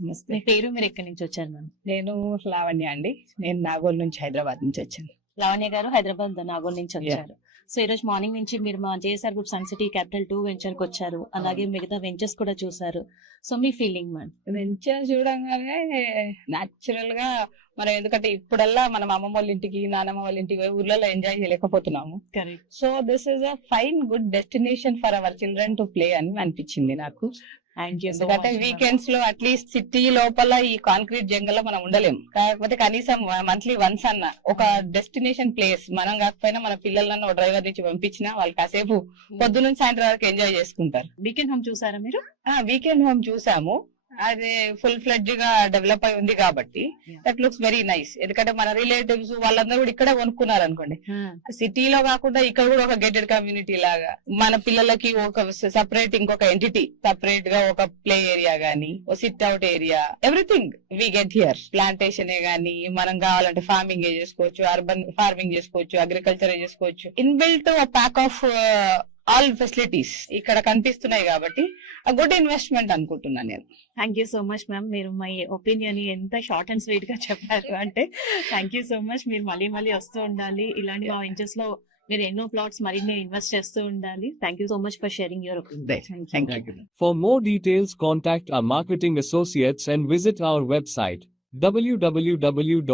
నమస్తే. మీ పేరు, మీరు ఎక్కడి నుంచి వచ్చారు మ్యామ్? నేను లావణ్య అండి. నేను నాగోల్ నుంచి హైదరాబాద్ నుంచి వచ్చాను. లావణ్య గారు హైదరాబాద్ నాగోల్ నుంచి వచ్చారు. సో ఈ రోజు మార్నింగ్ నుంచి మీరు మా JSR group sun city capital 2 venture కి వచ్చారు. అలాగే మిగతా వెంచర్స్ కూడా చూసారు. సో మీ ఫీలింగ్ మ్యామ్? వెంచర్ చూడంగానే న్యాచురల్ గా మనం, ఎందుకంటే ఇప్పుడల్లా మనం అమ్మమ్మ వాళ్ళ ఇంటికి, నానమ్మ వాళ్ళ ఇంటికి పోయి ఊర్లలో ఎంజాయ్ చేయలేకపోతున్నాము. Correct. So this is a fine good destination for our children to play అని అనిపించింది నాకు. ఎందుకంటే వీకెండ్స్ లో అట్లీస్ట్ సిటీ లోపల ఈ కాంక్రీట్ జంగల్ లో మనం ఉండలేం. కాకపోతే కనీసం మంత్లీ వన్స్ అన్న ఒక డెస్టినేషన్ ప్లేస్, మనం కాకపోయినా మన పిల్లలను డ్రైవర్ నుంచి పంపించినా వాళ్ళు కాసేపు పొద్దు నుంచి సాయంత్రం వరకు ఎంజాయ్ చేసుకుంటారు. వీకెండ్ హోమ్ చూసారా మీరు? వీకెండ్ హోమ్ చూసాము. అది ఫుల్ ఫ్లెడ్జ్ గా డెవలప్ అయి ఉంది కాబట్టి దట్ లుక్స్ వెరీ నైస్. ఎందుకంటే మన రిలేటివ్స్ వాళ్ళందరూ కూడా ఇక్కడే కొనుక్కున్నారు అనుకోండి. సిటీలో కాకుండా ఇక్కడ కూడా ఒక గేటెడ్ కమ్యూనిటీ లాగా మన పిల్లలకి ఒక సపరేట్ ఇంకొక ఎంటిటీ, సపరేట్ గా ఒక ప్లే ఏరియా గానీ, ఒక sit out area, everything we get here. Plantation గానీ, మనం కావాలంటే ఫార్మింగ్ చేసుకోవచ్చు, అర్బన్ ఫార్మింగ్ చేసుకోవచ్చు, అగ్రికల్చర్ చేసుకోవచ్చు. Inbuilt pack of all facilities ఇక్కడ కనిపిస్తున్నాయి కాబట్టి గుడ్ ఇన్వెస్ట్మెంట్ అనుకుంటున్నాను నేను. Thank you so much ma'am. మీరు మై ఒపీనియన్ ఎంత షార్ట్ అండ్ స్వీట్ గా చెప్పారు అంటే థ్యాంక్ యూ సో మచ్. మీరు మళ్ళీ మళ్ళీ వస్తూ ఉండాలి. ఇలాంటి మా వెంచర్స్ లో మీరు ఎన్నో ప్లాట్స్ మరిన్ని ఇన్వెస్ట్ చేస్తూ ఉండాలి. Thank you so much for sharing your opinion. Thank you. For more details, contact our marketing associates and visit our website www.jsrgroup